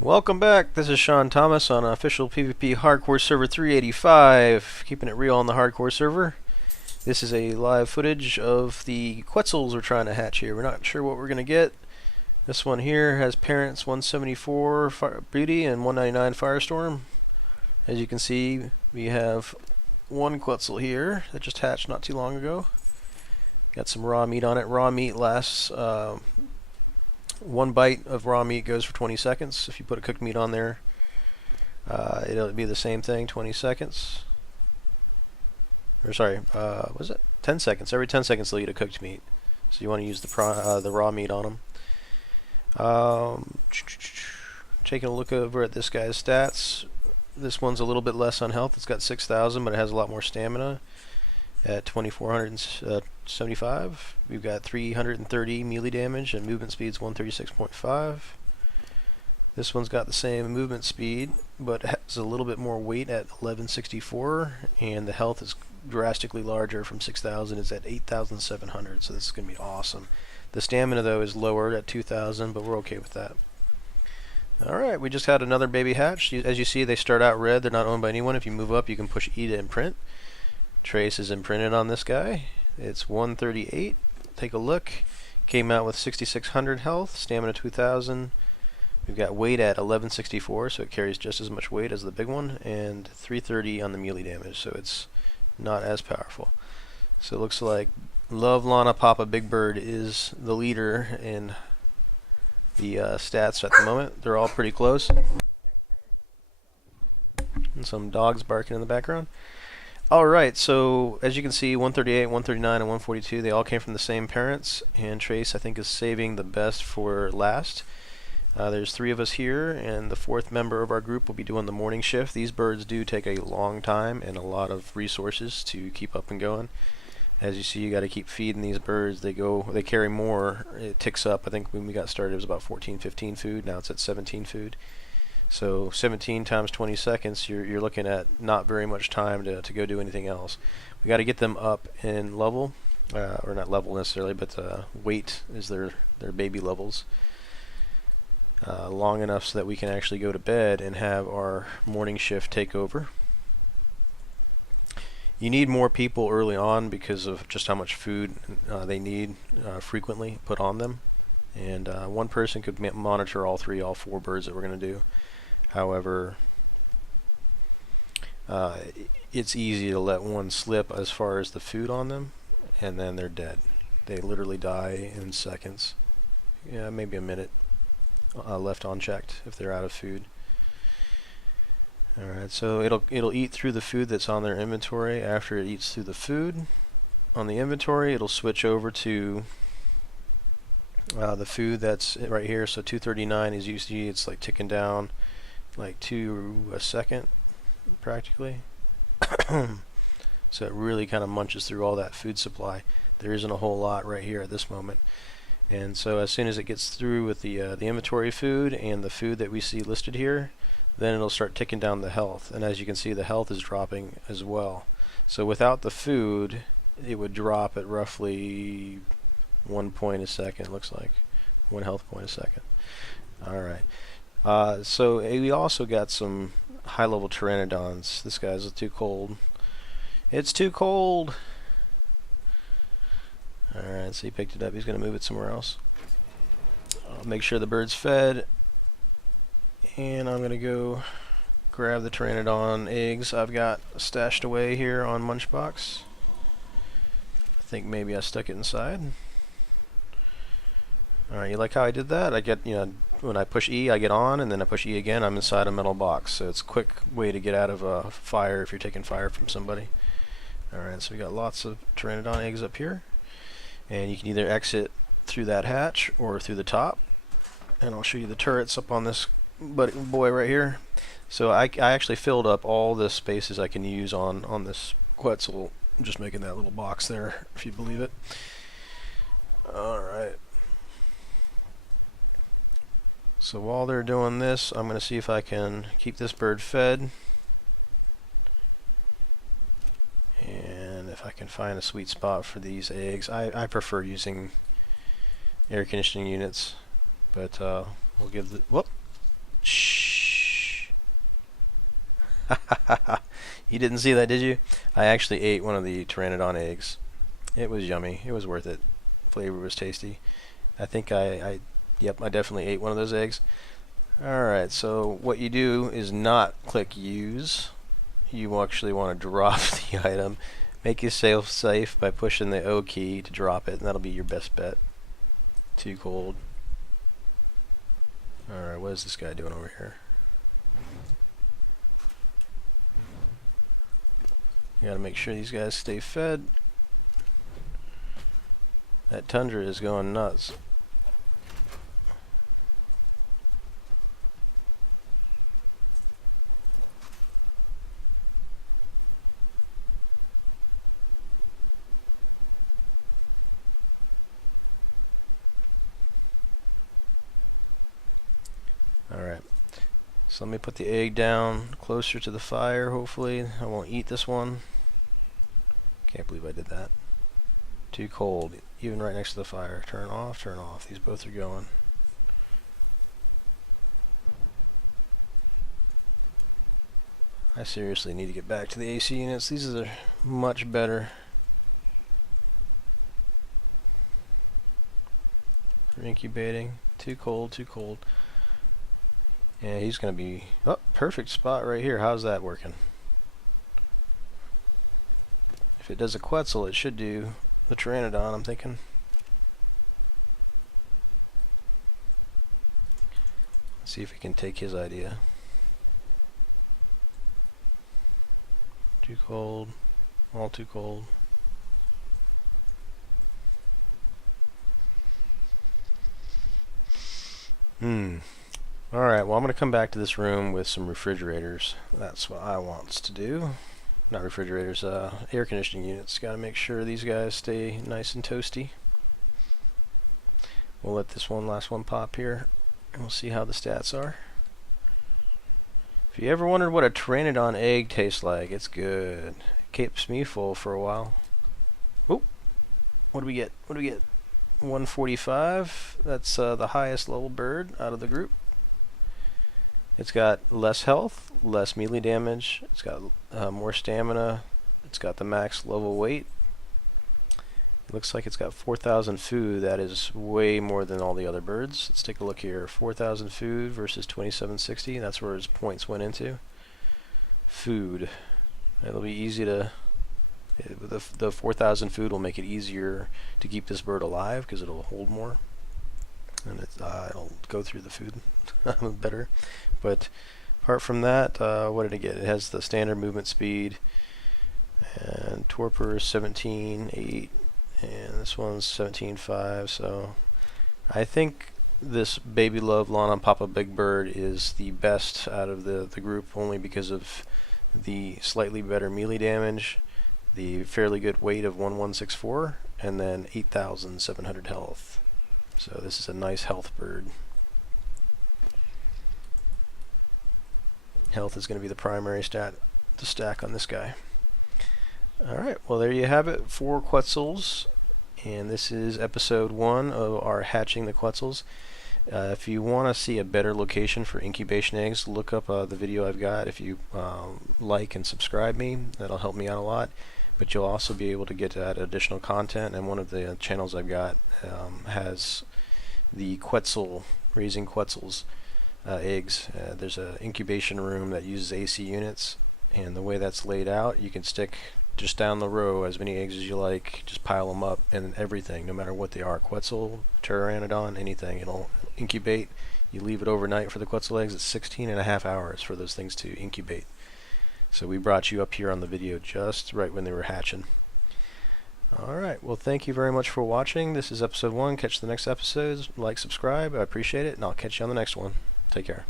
Welcome back. This is Sean Thomas on official PvP Hardcore Server 385, keeping it real on the Hardcore server. This is a live footage of the Quetzals we're trying to hatch here. We're not sure what we're going to get. This one here has parents 174 Beauty and 199 Firestorm. As you can see, we have one Quetzal here that just hatched not too long ago. Got some raw meat on it. Raw meat lasts one bite of raw meat goes for 20 seconds. If you put a cooked meat on there, it'll be the same thing, 20 seconds. Or sorry, was it 10 seconds? Every 10 seconds they'll eat a cooked meat. So you want to use the raw meat on them. Taking a look over at this guy's stats. This one's a little bit less on health. It's got 6,000, but it has a lot more stamina. At 2475, we've got 330 melee damage and movement speed's 136.5. This one's got the same movement speed, but has a little bit more weight at 1164, and the health is drastically larger from 6,000. It's at 8,700, so this is going to be awesome. The stamina, though, is lowered at 2,000, but we're okay with that. Alright, we just had another baby hatch. As you see, they start out red. They're not owned by anyone. If you move up, you can push E to imprint. Trace is imprinted on this guy. It's 138. Take a look. Came out with 6,600 health, stamina 2,000. We've got weight at 1164, so it carries just as much weight as the big one, and 330 on the melee damage, so it's not as powerful. So it looks like Love Lana Papa Big Bird is the leader in the stats at the moment. They're all pretty close. And some dogs barking in the background. Alright, so as you can see, 138, 139, and 142, they all came from the same parents, and Trace, I think, is saving the best for last. There's 3 of us here, and the 4th member of our group will be doing the morning shift. These birds do take a long time and a lot of resources to keep up and going. As you see, you got to keep feeding these birds. They carry more. It ticks up. I think when we got started it was about 14, 15 food. Now it's at 17 food. So 17 times 20 seconds, you're looking at not very much time to go do anything else. We got to get them up in level, or not level necessarily, but weight is their baby levels, long enough so that we can actually go to bed and have our morning shift take over. You need more people early on because of just how much food they need frequently put on them, and one person could monitor all 4 birds that we're going to do. However, it's easy to let one slip as far as the food on them, and then they're dead. They literally die in seconds. Yeah, maybe a minute left unchecked if they're out of food. Alright, so it'll eat through the food that's on their inventory. After it eats through the food on the inventory, it'll switch over to the food that's right here. So 239 is usually, it's like ticking down like 2 a second practically. So it really kind of munches through all that food supply. There isn't a whole lot right here at this moment, and so as soon as it gets through with the inventory food and the food that we see listed here, then it'll start ticking down the health, and as you can see, the health is dropping as well. So without the food, it would drop at roughly 1 point a second. Looks like 1 health point a second. Alright. So we also got some high-level pteranodons. This guy's too cold. It's too cold! Alright, so he picked it up. He's going to move it somewhere else. I'll make sure the bird's fed. And I'm going to go grab the pteranodon eggs I've got stashed away here on Munchbox. I think maybe I stuck it inside. Alright, you like how I did that? I get, when I push E, I get on, and then I push E again, I'm inside a metal box. So it's a quick way to get out of a fire if you're taking fire from somebody. Alright, so we got lots of pteranodon eggs up here. And you can either exit through that hatch or through the top. And I'll show you the turrets up on this boy right here. So I actually filled up all the spaces I can use on this Quetzal. I'm just making that little box there, if you believe it. Alright. So while they're doing this, I'm going to see if I can keep this bird fed. And if I can find a sweet spot for these eggs. I prefer using air conditioning units, but we'll give the... Whoop! Shh. You didn't see that, did you? I actually ate one of the pteranodon eggs. It was yummy. It was worth it. Flavor was tasty. I think yep, I definitely ate one of those eggs. Alright, so what you do is not click use. You actually want to drop the item. Make yourself safe by pushing the O key to drop it, and that'll be your best bet. Too cold. Alright, what is this guy doing over here? You gotta make sure these guys stay fed. That tundra is going nuts. Alright, so let me put the egg down closer to the fire, hopefully. I won't eat this one. Can't believe I did that. Too cold, even right next to the fire. Turn off, turn off. These both are going. I seriously need to get back to the AC units. These are much better for incubating. Too cold, too cold. Yeah, he's going to be... Oh, perfect spot right here. How's that working? If it does a Quetzal, it should do the pteranodon, I'm thinking. Let's see if we can take his idea. Too cold. All too cold. Alright, well I'm going to come back to this room with some refrigerators. That's what I wants to do. Not refrigerators, air conditioning units. Got to make sure these guys stay nice and toasty. We'll let this last one pop here, and we'll see how the stats are. If you ever wondered what a pteranodon egg tastes like, it's good. It keeps me full for a while. Oh, what do we get? What do we get? 145. That's the highest level bird out of the group. It's got less health, less melee damage, it's got more stamina, it's got the max level weight. It looks like it's got 4,000 food. That is way more than all the other birds. Let's take a look here. 4,000 food versus 2760. That's where his points went into. Food. It'll be easy to... The 4,000 food will make it easier to keep this bird alive because it'll hold more. And it'll go through the food better. But apart from that, what did it get? It has the standard movement speed, and torpor is 17.8, and this one's 17.5. So I think this Baby Love Lana Papa Big Bird is the best out of the group, only because of the slightly better melee damage, the fairly good weight of 1164, and then 8,700 health. So this is a nice health bird. Health is going to be the primary stat to stack on this guy. Alright, well there you have it, 4 Quetzals, and this is episode 1 of our Hatching the Quetzals. If you want to see a better location for incubation eggs, look up the video I've got. If you like and subscribe me, that'll help me out a lot. But you'll also be able to get that additional content, and one of the channels I've got has the Quetzal, raising Quetzals eggs. There's an incubation room that uses AC units, and the way that's laid out, you can stick just down the row as many eggs as you like, just pile them up, and everything, no matter what they are, Quetzal, pteranodon, anything, it'll incubate. You leave it overnight for the Quetzal eggs. It's 16.5 hours for those things to incubate. So we brought you up here on the video just right when they were hatching. Alright, well thank you very much for watching. This is episode 1. Catch the next episodes. Like, subscribe. I appreciate it, and I'll catch you on the next one. Take care.